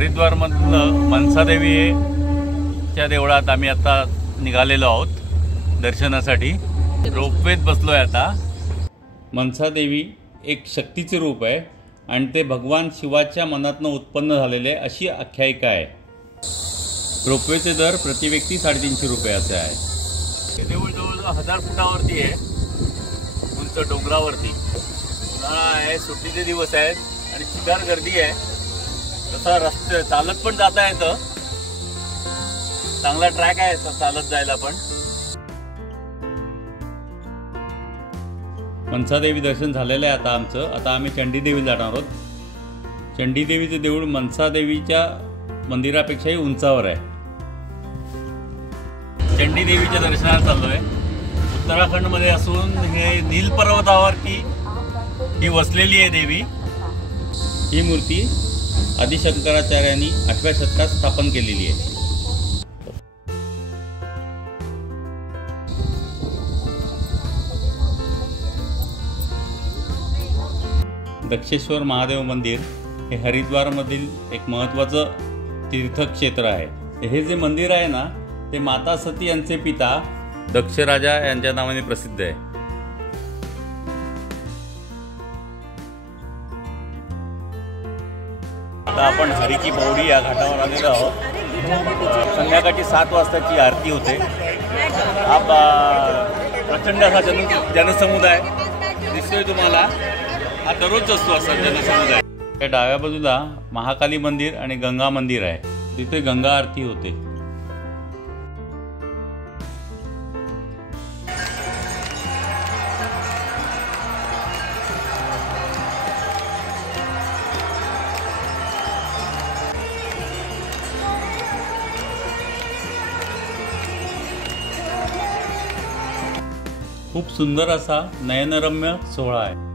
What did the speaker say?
हरिद्वारमधलं मनसादेवीच्या देवळात आम्ही आता निघालेलो आहोत दर्शनासाठी। रोपवेत बसलोय आता। मनसादेवी एक शक्तीचे रूप आहे आणि ते भगवान शिवाच्या मनातनं उत्पन्न झालेले अशी आख्यायिका आहे। रोपवेचे दर प्रति व्यक्ती 350 रुपये असे आहे। हे देऊळ जवळ 1000 फुटावरती आहे, उंच डोंगरावरती। उन्हाळा आहे, सुट्टीचे दिवस आहेत आणि चिकार गर्दी आहे। तसा रस्ते चालत पण जाता येतं, चांगला ट्रॅक आहे चालत जायला पण। मनसादेवी दर्शन झालेलं आहे आता आमचं। आता आम्ही चंडीदेवी जाणार आहोत। चंडीदेवीचे देऊळ मनसादेवीच्या मंदिरापेक्षाही उंचावर आहे। चंडीदेवीच्या दर्शनाला चाललोय। उत्तराखंडमध्ये असून हे नील पर्वतावरती ही वसलेली आहे देवी। ही मूर्ती आदि शंकराचार्यांनी 8व्या शतकात स्थापन केलेली आहे। दक्षेश्वर महादेव मंदिर हे हरिद्वारमधील एक महत्त्वाचं तीर्थक्षेत्र आहे। हे जे मंदिर आहे ना, ते माता सती यांचे पिता दक्ष राजा यांच्या नावाने प्रसिद्ध आहे। आता आपण हरीची पौडी या घाटावर आलेलो आहोत। संध्याकाळची 7 वाजताची आरती होते। हा प्रचंड असा जनसमुदाय दिसतोय तुम्हाला। हा दररोज असतो असा जनसमुदाय। त्या डाव्या बाजूला महाकाली मंदिर आणि गंगा मंदिर आहे, तिथे गंगा आरती होते। खूप सुंदर असा नयनरम्य सोहळा आहे।